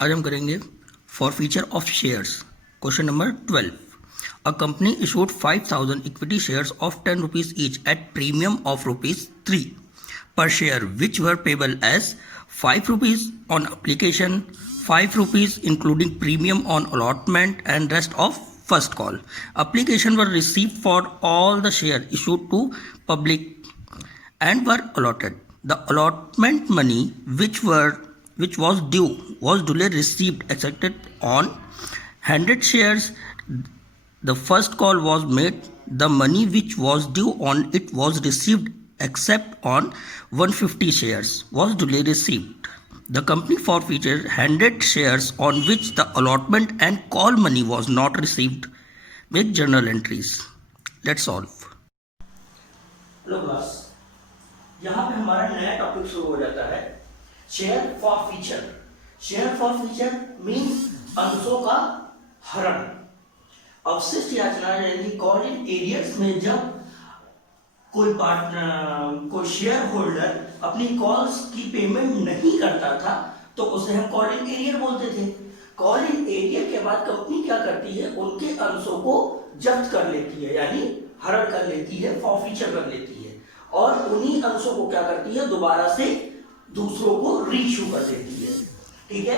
आज हम करेंगे forfeiture of shares. Question number 12। A company issued 5000 equity shares of 10 rupees each at premium of rupees 3 per share, which were payable as 5 rupees on application, 5 rupees including premium on allotment, and rest of first call. Application were received for all the share issued to public and were allotted. The allotment money which was due was duly received accepted on 100 shares. The first call was made. The money which was due on it was received except on 150 shares was duly received. The company forfeited 100 shares on which the allotment and call money was not received. Make journal entries. Let's solve. Hello class. यहाँ पे हमारा नया topic शुरू हो जाता है, share forfeiture. Share forfeiture means अंशों का हरण। अवशिष्ट याचना यानी कॉल इन एरियर्स में जब कोई शेयर होल्डर अपनी कॉल्स की पेमेंट नहीं करता था तो उसे हम कॉल इन एरियर बोलते थे। कॉल इन एरियर के बाद कंपनी क्या करती है, उनके अंशों को जब्त कर लेती है, यानी हरण कर लेती है, फॉरफीचर कर लेती है, और उन्हीं अंशों को क्या करती है, दोबारा से दूसरों को रीइश्यू कर देती है। ठीक है,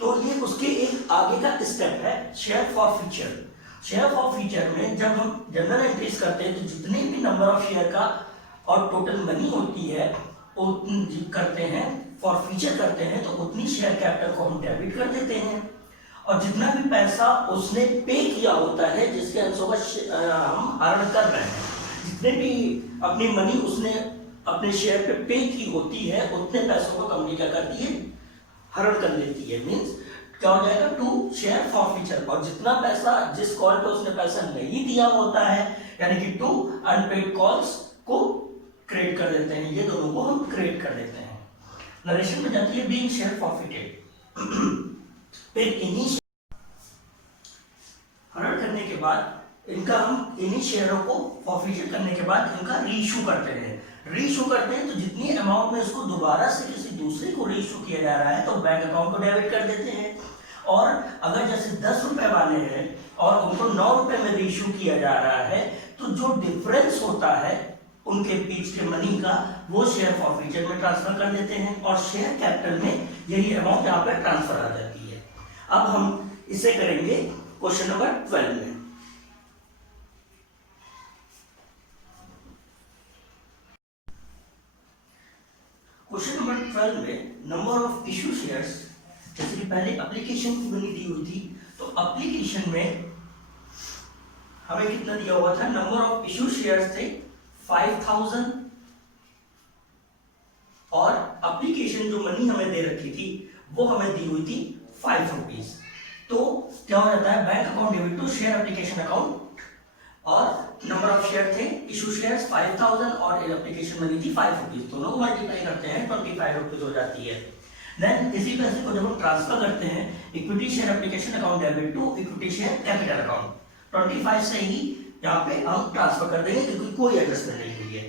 तो ये उसके एक आगे का स्टेप है शेयर फॉरफीचर। शेयर फॉरफीचर में जब हम जनरल एंट्रीज करते हैं तो जितने भी नंबर ऑफ शेयर का और टोटल मनी होती है करते हैं, फॉरफीचर करते हैं, तो उतनी शेयर कैपिटल को हम डेबिट कर देते हैं, और जितना भी पैसा उसने पे किया होता है, जिसके अंशों का हम हरण कर रहे हैं, जितने भी अपनी मनी उसने अपने शेयर पे की होती है, उतने पैसों को कंपनी क्या करती है, हरण कर लेती है। मींस क्या हो जाएगा, टू शेयर फॉरफीचर। और जितना पैसा जिस कॉल पे उसने पैसा नहीं दिया होता है, यानी कि टू अनपेड कॉल्स को क्रिएट कर देते हैं, ये दोनों को हम क्रिएट कर देते हैं। नरेशन में जाती है बीइंग शेयर फॉरफिटेड। फिर इन्हीं हरण करने के बाद इनका हम इन्हीं शेयरों को फॉरफीचर करने के बाद इनका रीइश्यू करते हैं। रीइश्यू करते हैं तो जितनी अमाउंट में इसको दोबारा से किसी दूसरे को रीइश्यू किया जा रहा है तो बैंक अकाउंट को डेबिट कर देते हैं। और अगर जैसे 10 रुपए वाले हैं और उनको 9 रुपए में रीइश्यू किया जा रहा है, तो जो डिफरेंस होता है उनके बीच के मनी का, वो शेयर फॉरफीचर में ट्रांसफर कर देते हैं, और शेयर कैपिटल में यही अमाउंट यहाँ पर ट्रांसफर आ जाती है। अब हम इसे करेंगे क्वेश्चन नंबर 12 में। क्वेश्चन नंबर 12 में नंबर ऑफ इशू शेयर्स, जैसे कि पहले एप्लीकेशन की मनी दी हुई थी, तो एप्लीकेशन में हमें कितना दिया हुआ था, नंबर ऑफ इशू शेयर्स थे 5000, और एप्लीकेशन जो मनी हमें दे रखी थी वो हमें दी हुई थी 5 रुपीज। तो क्या हो जाता है, bank account debit to share application account, और नंबर ऑफ शेयर थे इशू शेयर्स 5000 और एप्लीकेशन मनी थी 5 रुपीज, दोनों को मल्टीप्लाई करते हैं 25 रुपीज हो जाती है। देन इसी पैसे को जब हम ट्रांसफर करते हैं equity share application account debit to equity share capital account, 25 से ही यहाँ पे हम ट्रांसफर कर देंगे क्योंकि कोई एडजस्टमेंट नहीं हुई है।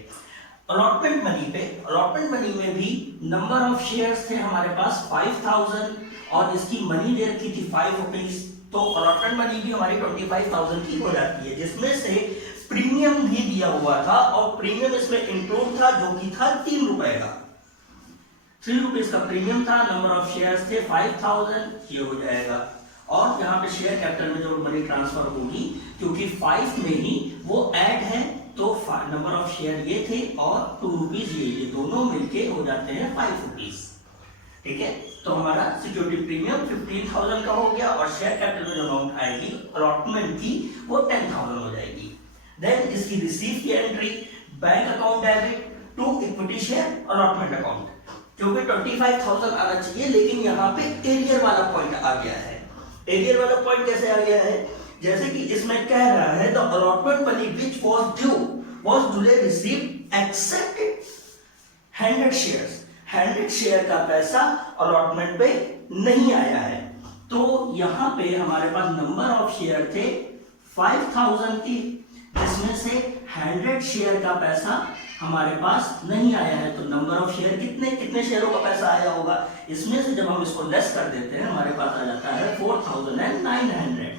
अलॉटमेंट मनी पे, अलॉटमेंट मनी में भी नंबर ऑफ शेयर्स थे हमारे पास 5000 और इसकी मनी दे रखी थी 5 रुपीज, तो अलॉटमेंट मनी भी हमारी 25,000 की हो जाती है, जिसमें से प्रीमियम भी दिया हुआ था, और प्रीमियम इसमें इंक्लूड था जो कि था 3 रुपए का, 3 रुपीज का प्रीमियम था। नंबर ऑफ शेयर्स थे 5000, ये हो जाएगा, और यहाँ पे शेयर कैपिटल में जो मनी ट्रांसफर होगी, क्योंकि 5 में ही वो ऐड है, तो नंबर ऑफ शेयर ये थे और 2 रुपीज ये दोनों मिलके हो जाते हैं 5 रुपीज। ठीक है, तो हमारा सिक्योरिटी प्रीमियम 15,000 का हो गया, और शेयर कैपिटल में जो अमाउंट आएगी अलॉटमेंट की वो 10,000 हो जाएगी। देन इसकी रिसीव की entry, bank account debit to equity share allotment account, क्योंकि 25,000 आना चाहिए, लेकिन यहाँ पे एरियर वाला पॉइंट आ गया है। एरियर वाला पॉइंट कैसे आ गया है, जैसे कि इसमें कह रहा है the allotment money which was due was duly received except 100 shares, 100 share का पैसा अलॉटमेंट पे नहीं आया है। तो यहाँ पे हमारे पास नंबर ऑफ शेयर थे 5000 की, जिसमें से 100 शेयर का पैसा हमारे पास नहीं आया है। तो नंबर ऑफ शेयर कितने शेयरों का पैसा आया होगा, इसमें से जब हम इसको लेस कर देते हैं हमारे पास आ जाता है 4900,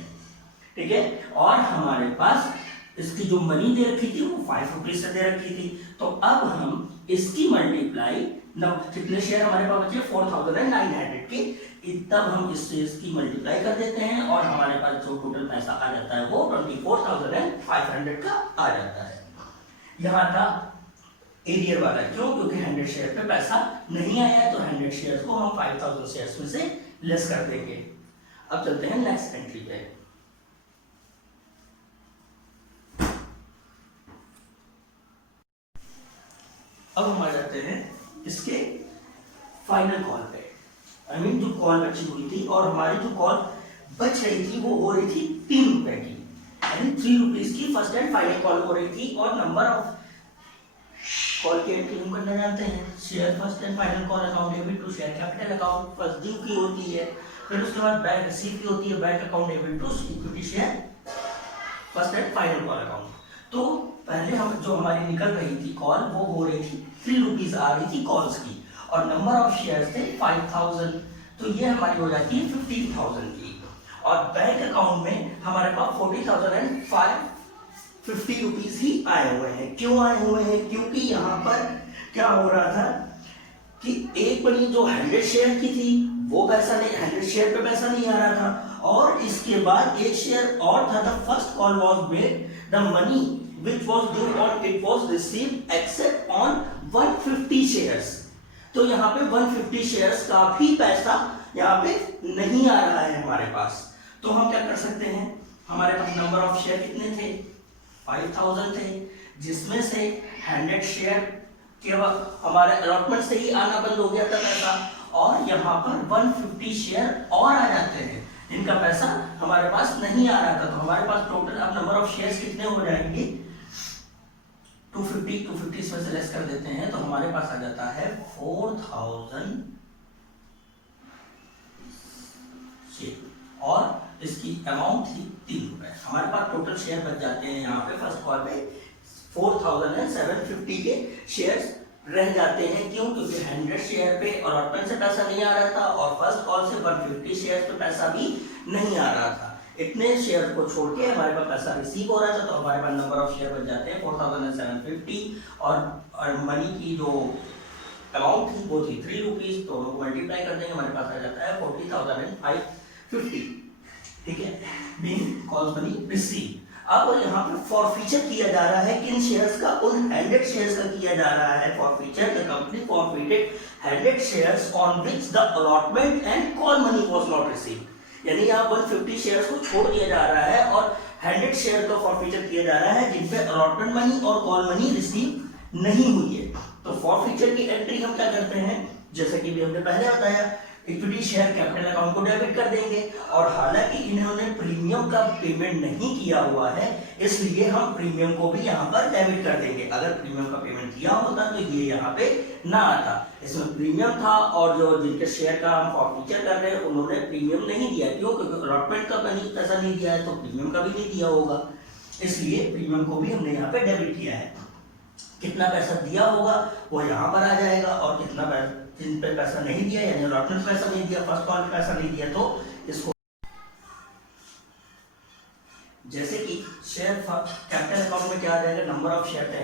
ठीक है। और हमारे पास इसकी जो मनी दे रखी थी वो 5 रुपीज से दे रखी थी। तो अब हम इसकी मल्टीप्लाई कितने शेयर हमारे पास बचे 4900 के, तब हम इससे इसकी मल्टीप्लाई कर देते हैं और हमारे पास जो टोटल पैसा आ जाता है वो 24,500 का आ जाता है। यहाँ था एरियर वाला, क्यों? क्योंकि 100 शेयर पे पैसा नहीं आया, तो 100 शेयर को हम 5000 शेयर्स में से लेस कर देंगे। अब चलते हैं नेक्स्ट एंट्री पे। अब हम आ जाते हैं इसके फाइनल कॉल पे। जो कॉल बची हुई थी और हमारी जो कॉल बच रही थी वो हो रही थी 3 रुपए की, यानी 3 रुपीज की फर्स्ट एंड फाइनल कॉल हो रही थी। और नंबर ऑफ कॉल की एंट्री हम करना जानते हैं। Share first and final call account debit to share capital account first due की होती है, फिर उसके बाद बैंक रिसीव की होती है, bank account debit to equity share first and final call account. तो पहले हम जो हमारी निकल रही थी कॉल वो हो रही थी 3 रुपीज आ रही थी कॉल्स की, और नंबर ऑफ शेयर्स थे 5000, तो ये हमारी हो जाती है 15,000 की। और बैंक अकाउंट में हमारे पास 40,550 रुपीज ही आए हुए हैं। क्यों आए हुए हैं? क्योंकि यहाँ पर क्या हो रहा था कि एक बनी जो 100 शेयर की थी वो पैसा नहीं, 100 शेयर पे पैसा नहीं आ रहा था, और इसके बाद एक शेयर और था, the first call was made, the money which was due on it was received except on 150 shares। तो यहाँ पे 150 शेयर्स का भी पैसा यहाँ पे नहीं आ रहा है हमारे पास। तो हम क्या कर सकते हैं, हमारे पास नंबर ऑफ शेयर कितने थे 5000 थे, जिसमें से 100 शेयर के वक्त हमारे अलॉटमेंट से ही आना बंद हो गया था पैसा, और यहाँ पर 150 शेयर और आ जाते हैं जिनका पैसा हमारे पास नहीं आ रहा था। तो हमारे पास टोटल अब नंबर ऑफ शेयर्स कितने हो जाएंगे 250 इसमें से लेस कर देते हैं, तो हमारे पास आ जाता है 4000 शेयर, और इसकी अमाउंट थी 3 रुपए। हमारे पास टोटल शेयर बच जाते हैं यहाँ पे फर्स्ट कॉल पे 4750 के शेयर्स रह जाते हैं। क्यों? क्योंकि 100 शेयर पे अलॉटमेंट से पैसा नहीं आ रहा था, और फर्स्ट कॉल से 150 शेयर पे पैसा भी नहीं आ रहा था। इतने शेयर को छोड़ के हमारे पास पैसा रिसीव हो रहा था, तो हमारे पास नंबर ऑफ शेयर बच जाते हैं 4750, और मनी की जो अमाउंट थी वो थी 3 रुपीज, तो हम मल्टीप्लाई कर देंगे, हमारे पास आ जाता है 40,550, ठीक है, बीइंग कॉल्स मनी रिसीव। अब यहाँ पे फॉरफीचर किया जा रहा है किन शेयर्स का, उन 100 शेयर्स का किया जा रहा है forfeiture. The company forfeited 100 shares on which the allotment and call money was not received, यानी यहाँ 150 शेयर्स को छोड़ दिया जा रहा है और 100 शेयर का फॉरफीचर किया जा रहा है जिन पे अलॉटमेंट मनी और कॉल मनी रिसीव नहीं हुई है। तो फॉरफीचर की एंट्री हम क्या करते हैं, जैसे कि भी हमने पहले बताया, इक्विटी शेयर कैपिटल अकाउंट को डेबिट कर देंगे, और हालांकि इन्होंने प्रीमियम का पेमेंट नहीं किया हुआ है इसलिए हम प्रीमियम को भी यहाँ पर डेबिट कर देंगे। अगर प्रीमियम का पेमेंट किया होता तो ये यहाँ पे ना आता, इसमें प्रीमियम था, और जो जिनके शेयर का हम फॉरफीचर कर रहे हैं उन्होंने प्रीमियम नहीं दिया। क्यों? क्योंकि अलॉटमेंट का पैसा नहीं दिया है तो प्रीमियम का भी नहीं दिया होगा, इसलिए प्रीमियम को भी हमने यहाँ पे डेबिट किया है। कितना पैसा दिया होगा वो यहाँ पर आ जाएगा, और कितना जिन पे पैसा नहीं दिया यानी अलॉटमेंट पैसा नहीं दिया, फर्स्ट कॉल पैसा नहीं दिया, तो इसको जैसे कि शेयर कैपिटल अकाउंट में क्या आ जाएगा, नंबर ऑफ शेयर थे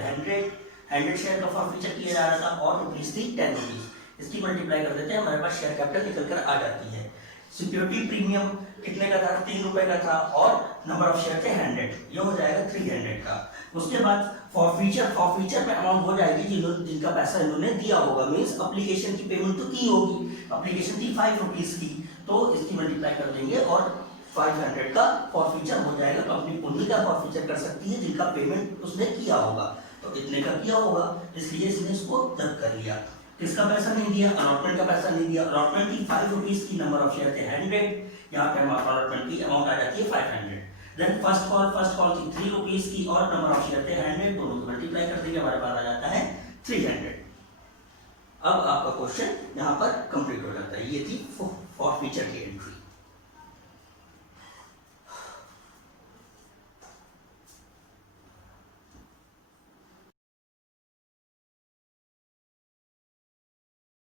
100 शेयर का फॉरफीचर किया जा रहा था, और रुपीज थी 10 रुपीज, इसकी मल्टीप्लाई कर देते हैं, हमारे पास शेयर कैपिटल निकल कर आ जाती है। सिक्योरिटी प्रीमियम कितने का था 3 रुपए का था, और नंबर ऑफ शेयर थे 100, ये हो जाएगा 300 का। उसके बाद फॉरफीचर पे अमाउंट हो जाएगी जिनका पैसा इन्होंने दिया होगा, मींस एप्लीकेशन की पेमेंट तो की होगी, एप्लीकेशन थी 5 रुपीज की, तो इसकी मल्टीप्लाई कर देंगे और 500 का फॉरफीचर हो जाएगा। कंपनी उन्हीं का फॉरफीचर कर सकती है जिनका पेमेंट उसने किया होगा, तो इतने का किया होगा इसलिए इसने इसको जब्त कर लिया। किसका पैसा नहीं दिया, अलॉटमेंट का पैसा नहीं दिया, अलॉटमेंट की 5 रुपीज की, नंबर ऑफ शेयर थे 100, यहाँ पे हमारा अलॉटमेंट की अमाउंट आ जाती है 500। देन फर्स्ट कॉल थी 3 रुपीज की, और नंबर ऑफ शेयर थे 100, दोनों को मल्टीप्लाई कर देंगे, हमारे पास आ जाता है 300। अब आपका क्वेश्चन यहाँ पर कंप्लीट हो जाता है। ये थी फॉरफीचर की एंट्री।